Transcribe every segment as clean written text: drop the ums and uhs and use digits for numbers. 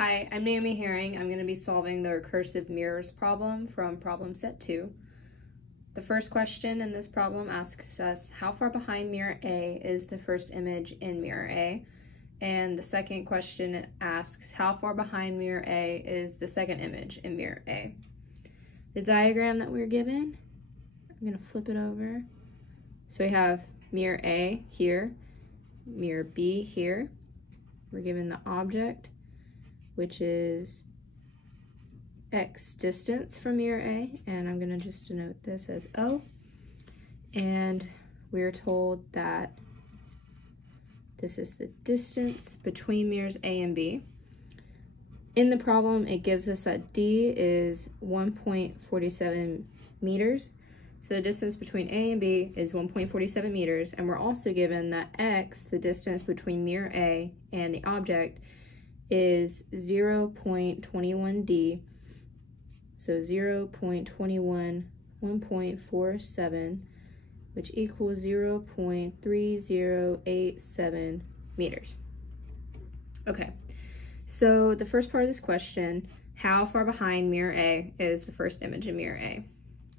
Hi, I'm Naomi Herring. I'm going to be solving the recursive mirrors problem from problem set 2. The first question in this problem asks us how far behind mirror A is the first image in mirror A, and the second question asks how far behind mirror A is the second image in mirror A. The diagram that we're given, I'm going to flip it over. So we have mirror A here, mirror B here. We're given the object, which is X distance from mirror A, and I'm going to just denote this as O. And we're told that this is the distance between mirrors A and B. In the problem, it gives us that D is 1.47 meters. So the distance between A and B is 1.47 meters, and we're also given that X, the distance between mirror A and the object, is 0.21 D, so 0.21, 1.47, which equals 0.3087 meters. Okay, so the first part of this question, how far behind mirror A is the first image in mirror A?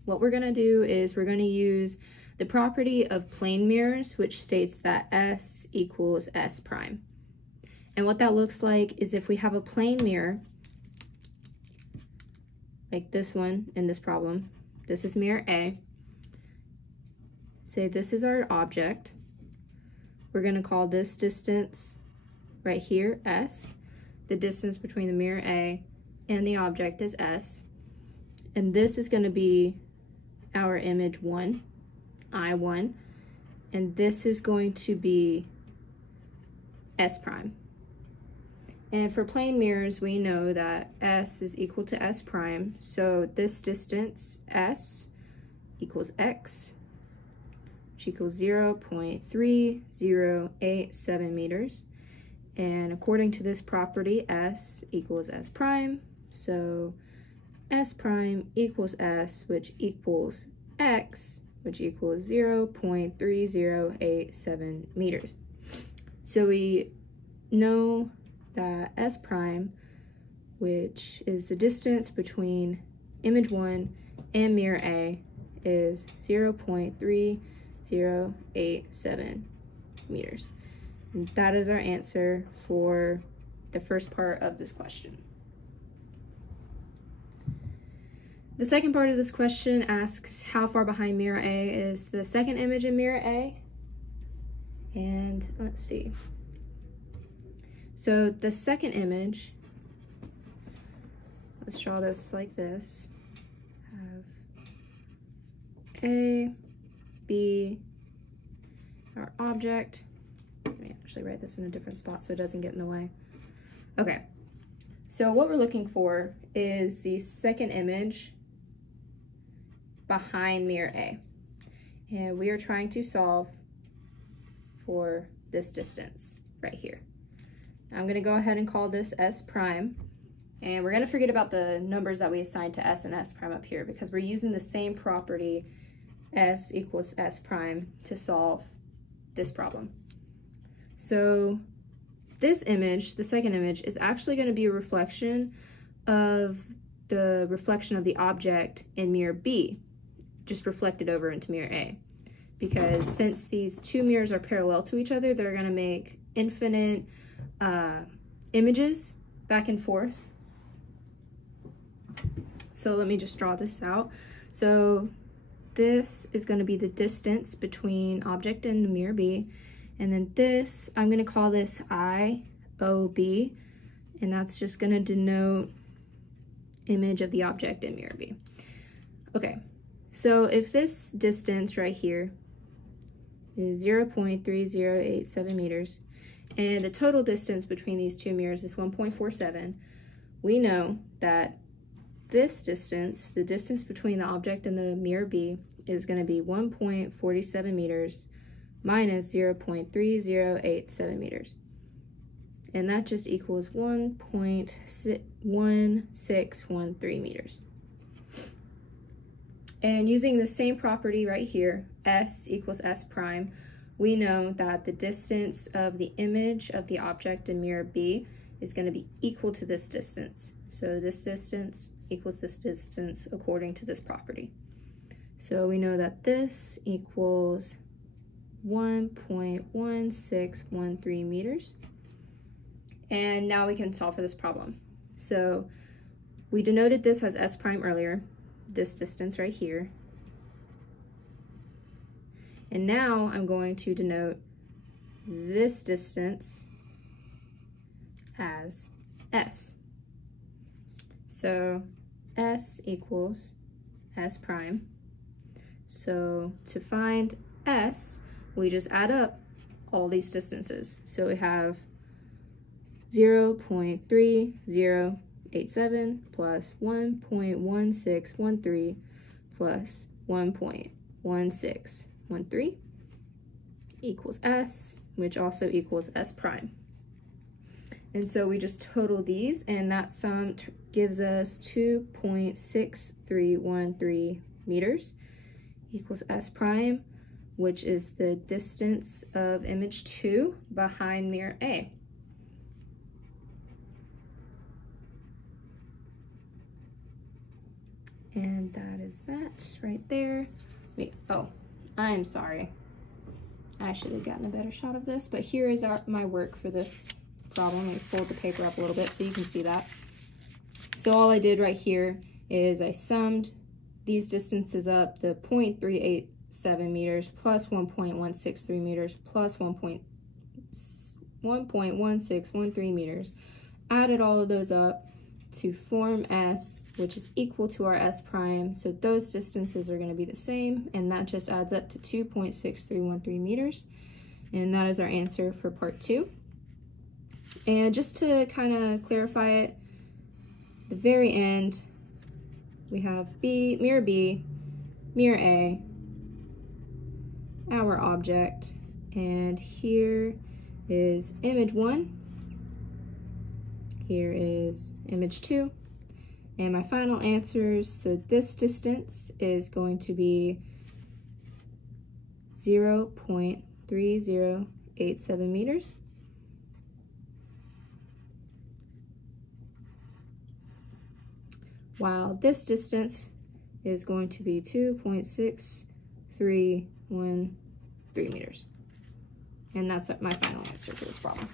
What we're going to do is we're going to use the property of plane mirrors, which states that S equals S prime. And what that looks like is if we have a plane mirror, like this one in this problem, this is mirror A. Say this is our object. We're going to call this distance right here S. The distance between the mirror A and the object is S. And this is going to be our image 1, I1. And this is going to be S prime. And for plane mirrors, we know that S is equal to S prime. So this distance, S, equals X, which equals 0.3087 meters. And according to this property, S equals S prime. So S prime equals S, which equals X, which equals 0.3087 meters. So we know that S prime, which is the distance between image 1 and mirror A, is 0.3087 meters. And that is our answer for the first part of this question. The second part of this question asks how far behind mirror A is the second image in mirror A. And let's see. So the second image, let's draw this like this. Have A, B, our object. Let me actually write this in a different spot so it doesn't get in the way. Okay, so what we're looking for is the second image behind mirror A. And we are trying to solve for this distance right here. I'm going to go ahead and call this S prime, and we're going to forget about the numbers that we assigned to S and S prime up here because we're using the same property, S equals S prime, to solve this problem. So this image, the second image, is actually going to be a reflection of the reflection of the object in mirror B, just reflected over into mirror A. Because since these two mirrors are parallel to each other, they're going to make infinite images back and forth. So let me just draw this out. So this is going to be the distance between object and the mirror B, and then this, I'm going to call this IOB, and that's just going to denote image of the object in mirror B. Okay, so if this distance right here is 0.3087 meters, and the total distance between these two mirrors is 1.47, we know that this distance, the distance between the object and the mirror B, is going to be 1.47 meters minus 0.3087 meters. And that just equals 1.1613 meters. And using the same property right here, S equals S prime, we know that the distance of the image of the object in mirror B is going to be equal to this distance. So this distance equals this distance according to this property. So we know that this equals 1.1613 meters. And now we can solve for this problem. So we denoted this as S prime earlier, this distance right here. And now I'm going to denote this distance as S. So S equals S prime. So to find S, we just add up all these distances. So we have 0.3087 plus 1.1613 plus 1.1613 equals S, which also equals S prime. And so we just total these, and that sum gives us 2.6313 meters equals S prime, which is the distance of image 2 behind mirror A. And that is that right there. Wait, oh, I'm sorry. I should have gotten a better shot of this, but here is my work for this problem. Let me fold the paper up a little bit so you can see that. So all I did right here is I summed these distances up, the 0.387 meters plus 1.163 meters plus 1.1613 meters, added all of those up to form S, which is equal to our S prime. So those distances are going to be the same, and that just adds up to 2.6313 meters. And that is our answer for part 2. And just to kind of clarify it, the very end, we have mirror B, mirror A, our object, and here is image 1. Here is image 2, and my final answers. So this distance is going to be 0.3087 meters. While this distance is going to be 2.6313 meters. And that's my final answer for this problem.